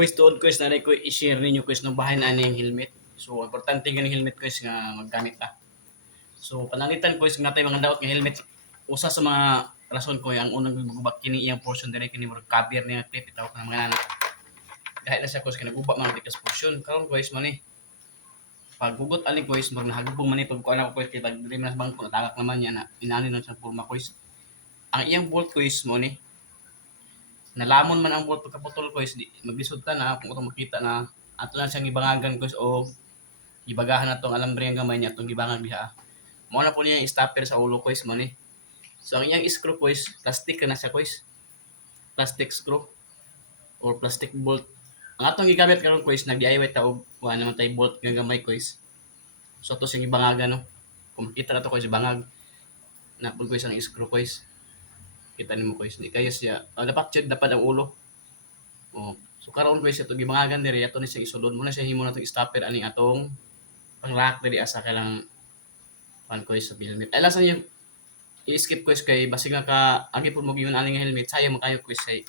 Quiz tuod quiz na rin ko i-share ninyo quiz no bahay na yung helmet. So importante ganing helmet quiz nga maggamit ta. So panangitan quiz nga tay mga daot nga helmet usa sa mga rason ko ang unang gubak kini iyang portion dire kini murag cover niya clip itaw ka mga nana. Kahit na sa quiz kinaguba mga tikas portion karon quiz man ni. Pag gugot ani quiz mag nahagubong man ni pag kuan ako quiz kay pag dili man bangko natagak naman niya na inani na sa forma quiz. Ang iyang bolt quiz mo ni nalamon man ang bolt pagkaputol ko is di maglisod ta na kung itong makita na ato na siyang ibangagan ko o ibagahan na itong alambre ang gamay niya itong ibangag diha. Mao na po niya yung stopper sa ulo ko is man eh. So ang iyang screw ko is plastic na siya ko is plastic screw or plastic bolt. Ang atong gigamit karon ko is nag-DIY ta og wa naman tay bolt nga gamay ko is. So to siyang ibangagan no. Kung makita na to ko is bangag na pud ko is ang screw ko is kita nimo ko is di kayo siya dapat check dapat ang ulo. Oh. So karon ko siya to gimangagan diri ato ni siya isulod mo na siya himo na tong stopper ani atong pang lock diri asa kailang pan ko sa helmet. Ay lang sa yung i-skip ko is kay basig nga ka agi pud mo giyon ani nga helmet sayang man kayo ko say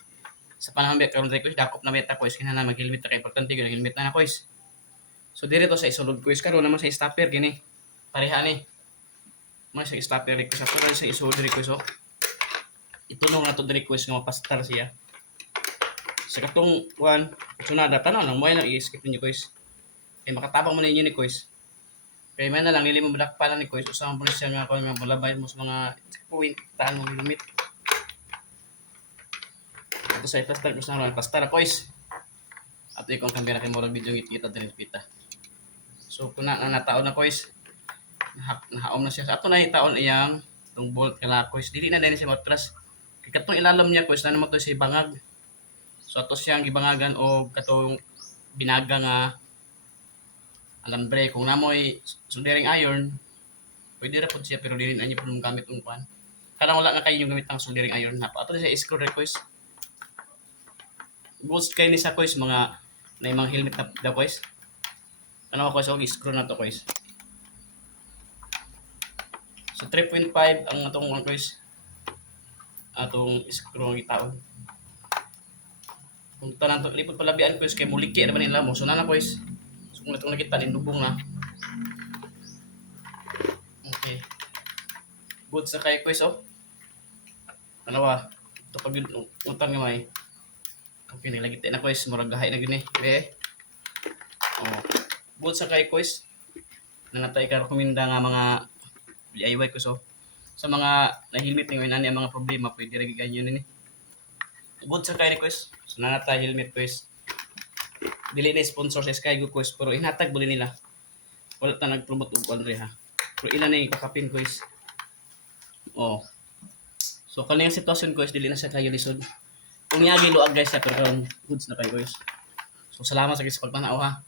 sa panahon ba karon diri ko dakop na meta ko is kinahanglan mag-helmet kay importante gyud ang helmet na ko is. So diri to sa isulod ko is karon naman sa stopper gini. Pareha ni. Man sa stopper ko sa karon sa isulod diri ko so itunong na to diri quiz nga mapastar siya. Sa katong one, sunada tanaw lang mo lang i-skip niyo quiz. Kay makatabang man ninyo ni quiz. Kay man na lang nili mo badakpa lang ni quiz usaha mo siya nga ko nga balabay mo sa mga point taan mo limit. Ito sa pastar ko sa lang pastar quiz. At ikaw ang kamera kay mo video kita diri kita. So kuna na nataon na quiz. Nahaom na siya sa ato na itaon iyang tong bolt kala quiz dili na dili siya matras. Kay katong ilalim niya quiz na naman to si bangag. So ato siyang gibangagan o katong binaga nga alambre kung namoy soldering iron pwede ra pud siya pero dili na niyo pud gamit ang kuan. Kanang wala na kayo yung gamit ang soldering iron na ato siya screw request. Ghost kay ni sa quiz mga na mga helmet na daw quiz. Ano ko so screw na to quiz. So 3.5 ang atong quiz atong screw ang itaon. Kung tanan to lipod palabian ko is kay muliki na ba nila mo. So nana ko is so kung itong nakita nindubong na. Okay. Good sa kay quiz oh. Ano ba? Ito pag utang nga may. Okay, nilagit na quiz murag gahay na gini. Okay. Oh. Good sa kay quiz. Nangatay ka rekomenda nga mga DIY ko so. Sa mga nahilmit ni ani ang mga problema pwede ra giganyo ni. Good sa kay quiz. So nanata helmet quiz. Dili na sponsor sa Sky Go quiz pero inhatag buli nila. Wala ta nag-promote og Andre ha. Pero ilan na yung kakapin quiz. Oh. So kanang sitwasyon quiz dili na sa kayo lisod. Kung yagi luag guys sa pero goods na kay quiz. So salamat sa pagtanaw ha.